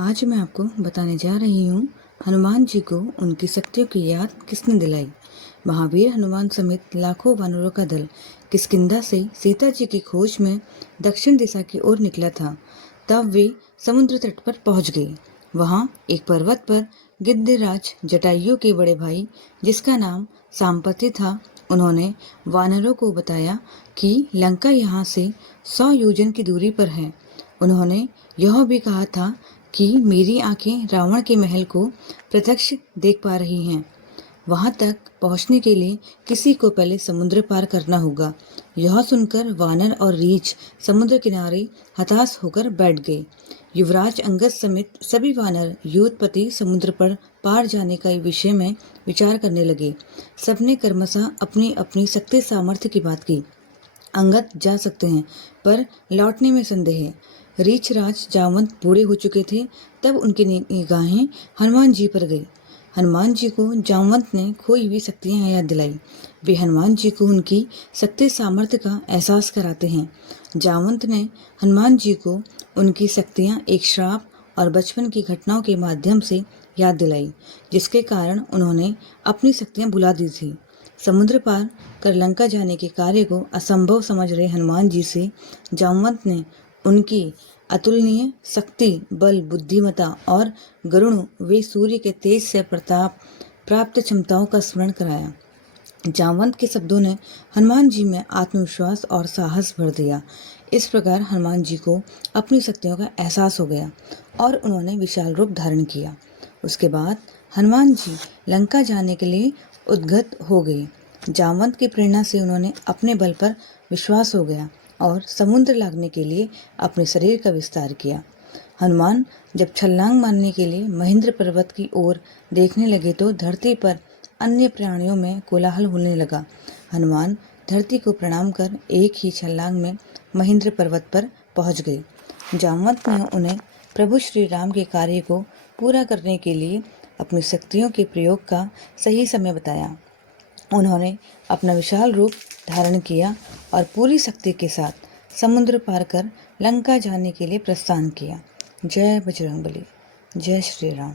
आज मैं आपको बताने जा रही हूँ हनुमान जी को उनकी शक्तियों की याद किसने दिलाई। महावीर हनुमान समेत लाखों वानरों का दल किष्किंधा से सीता जी की खोज में दक्षिण दिशा की ओर निकला था। तब वे समुद्र तट पर पहुंच गए। वहां एक पर्वत पर गिद्धराज जटायु के बड़े भाई, जिसका नाम सांपति था, उन्होंने वानरों को बताया कि लंका यहाँ से 100 योजन की दूरी पर है। उन्होंने यह भी कहा था कि मेरी आंखें रावण के महल को प्रत्यक्ष देख पा रही हैं। वहां तक पहुंचने के लिए किसी को पहले समुद्र पार करना होगा। यह सुनकर वानर और रीछ समुद्र किनारे हताश होकर बैठ गए। युवराज अंगद समेत सभी वानर युद्धपति समुद्र पर पार जाने का विषय में विचार करने लगे। सबने कर्मशः अपनी अपनी शक्ति सामर्थ्य की बात की। अंगद जा सकते हैं, पर लौटने में संदेह है। रीछराज जामवंत बूढ़े हो चुके थे। तब उनकी निगाहें हनुमान जी पर गई। हनुमान जी को जामवंत ने खोई हुई शक्तियां याद दिलाई। वे हनुमान जी को उनकी शक्ति सामर्थ्य का एहसास कराते हैं। जामवंत ने हनुमान जी को उनकी शक्तियां एक श्राप और बचपन की घटनाओं के माध्यम से याद दिलाई, जिसके कारण उन्होंने अपनी शक्तियां भुला दी थी। समुद्र पार कर लंका जाने के कार्य को असंभव समझ रहे हनुमान जी से जामवंत ने उनकी अतुलनीय शक्ति, बल, बुद्धिमत्ता और गरुण वे सूर्य के तेज से प्रताप प्राप्त क्षमताओं का स्मरण कराया। जामवंत के शब्दों ने हनुमान जी में आत्मविश्वास और साहस भर दिया। इस प्रकार हनुमान जी को अपनी शक्तियों का एहसास हो गया और उन्होंने विशाल रूप धारण किया। उसके बाद हनुमान जी लंका जाने के लिए उद्गत हो गए। जामवंत की प्रेरणा से उन्होंने अपने बल पर विश्वास हो गया और समुद्र लागने के लिए अपने शरीर का विस्तार किया। हनुमान जब छलांग मारने के लिए महेंद्र पर्वत की ओर देखने लगे तो धरती पर अन्य प्राणियों में कोलाहल होने लगा। हनुमान धरती को प्रणाम कर एक ही छलांग में महेंद्र पर्वत पर पहुंच गए। जामवंत ने उन्हें प्रभु श्री राम के कार्य को पूरा करने के लिए अपनी शक्तियों के प्रयोग का सही समय बताया। उन्होंने अपना विशाल रूप धारण किया और पूरी शक्ति के साथ समुद्र पार कर लंका जाने के लिए प्रस्थान किया। जय बजरंगबली, जय श्री राम।